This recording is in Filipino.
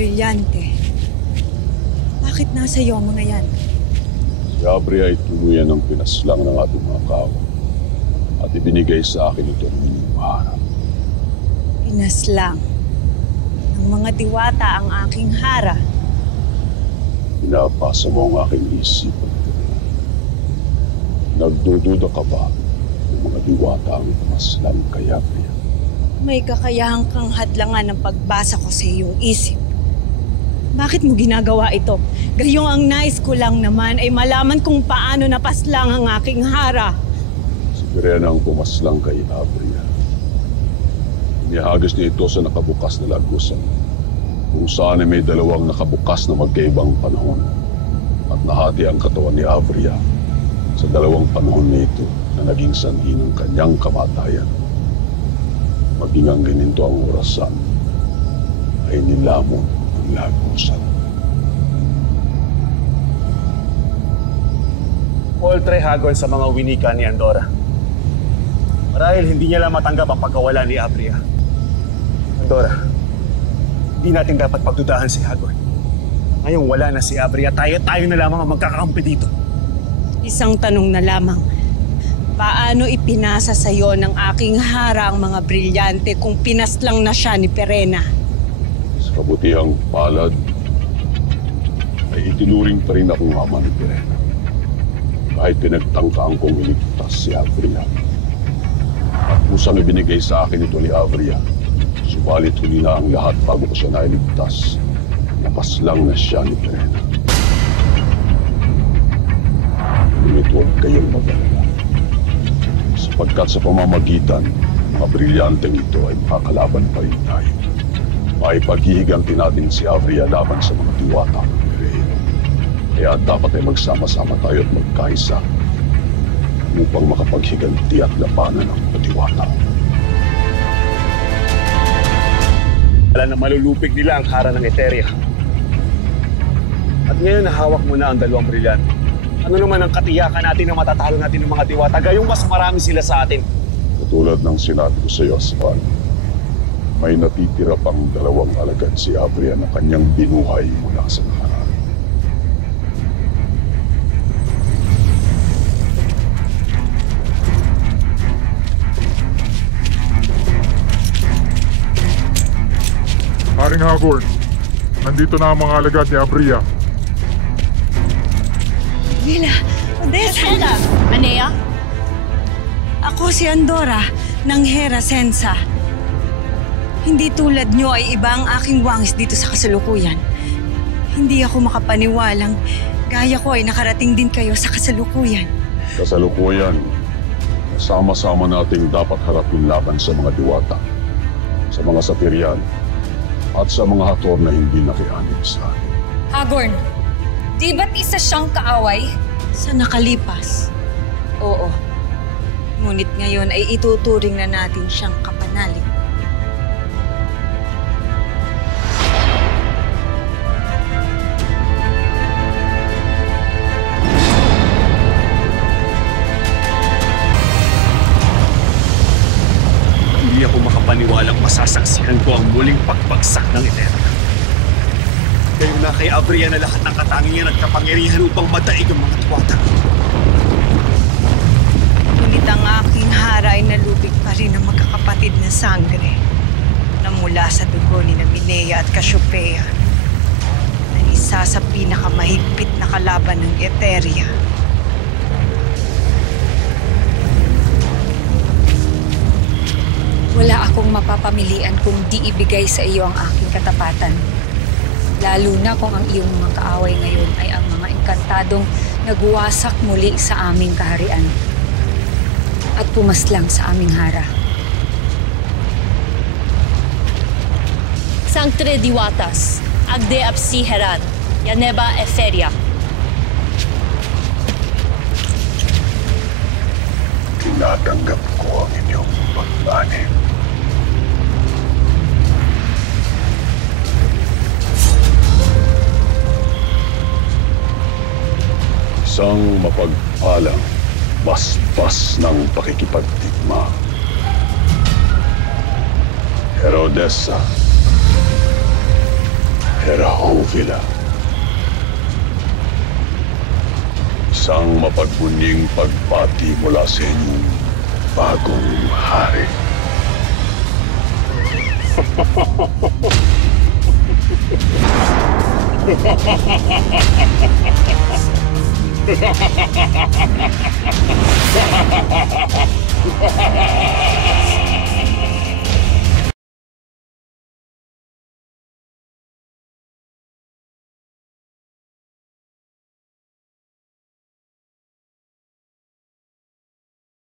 brilyante. Bakit nasa iyo ang mga yan? Si Abria ay tuluyan ng pinaslang ng ating mga kaaway at ibinigay sa akin ito ng inyong maharap. Pinaslang ng mga diwata ang aking hara. Pinapasa mo ang aking isipan. Nagdududa ka ba ng mga diwata ang pinaslang kay Abria? May kakayahang kang hadlangan ng pagbasa ko sa iyong isip. Bakit mo ginagawa ito? Gayong ang nais ko lang naman ay malaman kung paano napaslang ang aking hara. Si Pirena ang pumaslang kay Abria. Inihagis niya ito sa nakabukas na lagusan, kung saan ay may dalawang nakabukas na magkaibang panahon. At nahati ang katawan ni Abria sa dalawang panahon nito na naging sanhi ng kanyang kamatayan. Maging ang gininto ang orasan ay nilamon ang lagusan. Ultre Hagon sa mga winika ni Andorra. Marahil hindi niya lang matanggap ang pagkawala ni Abria. Andorra, hindi natin dapat pagdudahan si Hagon. Ngayong wala na si Abria, tayo na lamang ang magkakampi dito. Isang tanong na lamang. Paano ipinasa sa iyo ng aking hara ang mga brilyante kung pinaslang na siya ni Pirena? Sa kabutihang palad, ay itinuring pa rin akong ama ni Pirena. Kahit pinagtangkaan kong iligtas si Abria. At kusang ibinigay sa akin ito ni Abria, subalit huli na ang lahat bago ko siya nailigtas. Napaslang na siya ni Pirena. Ngunit huwag kayong mag-alala. Sapagkat sa pamamagitan, mga brilyanteng ito ay makakalaban pa rin tayo. Maipaghihiganti natin si Abria laban sa mga diwata ng Pirena. Kaya dapat ay magsama-sama tayo at magkaisa upang makapaghiganti at labanan ang mga diwata. Wala na malulupig nila ang hara ng Eteria. At ngayon nahawak mo na ang dalawang brilyante. Ano naman ang katiyakan natin na matatalo natin ng mga diwata gayong mas marami sila sa atin? Katulad ng sinabi ko sa iyo, Aspan, may natitira pang dalawang alagad si Abria na kanyang binuhay mula sa nakaraan. Haring Hagon, nandito na ang mga alagad ni Abria. Mila, Odessa! Anea? Ako si Andorra ng Hera Sensa. Hindi tulad nyo ay iba ang aking wangis dito sa kasalukuyan. Hindi ako makapaniwalang gaya ko ay nakarating din kayo sa kasalukuyan. Kasalukuyan, sama-sama nating dapat harapin laban sa mga diwata, sa mga sapiryan, at sa mga hator na hindi nakianib sa atin. Hagorn, di ba't isa siyang kaaway? Sa nakalipas, oo. Ngunit ngayon ay ituturing na natin siyang kapanalig. Hindi ako makapaniwalang masasaksihan ko ang muling pagbagsak ng Eteria. Kayo na kay Abria na lahat ng katangian at kapangyarihan upang madaig ang mga tuwata. Ngunit ang aking hara ay nalubig pa rin ng magkakapatid na sangre na mula sa dugo ni Minea at Cassiopeia na isa sa pinakamahigpit na kalaban ng Eteria. Wala akong mapapamilian kung di ibigay sa iyo ang aking katapatan. Lalo na kung ang iyong mga kaaway ngayon ay ang mga engkantadong nagwasak muli sa aming kaharian at pumaslang sa aming hara. Sanctre Diwatas, Agde Apsi Herat, Yaneba Eferia. Tinatanggap ko ang inyong pagmani. Isang mapagpalang basbas ng pakikipagdigma. Herodessa, Hera Hovila. Isang mapagbunying pagpati mula sa inyong bagong hari.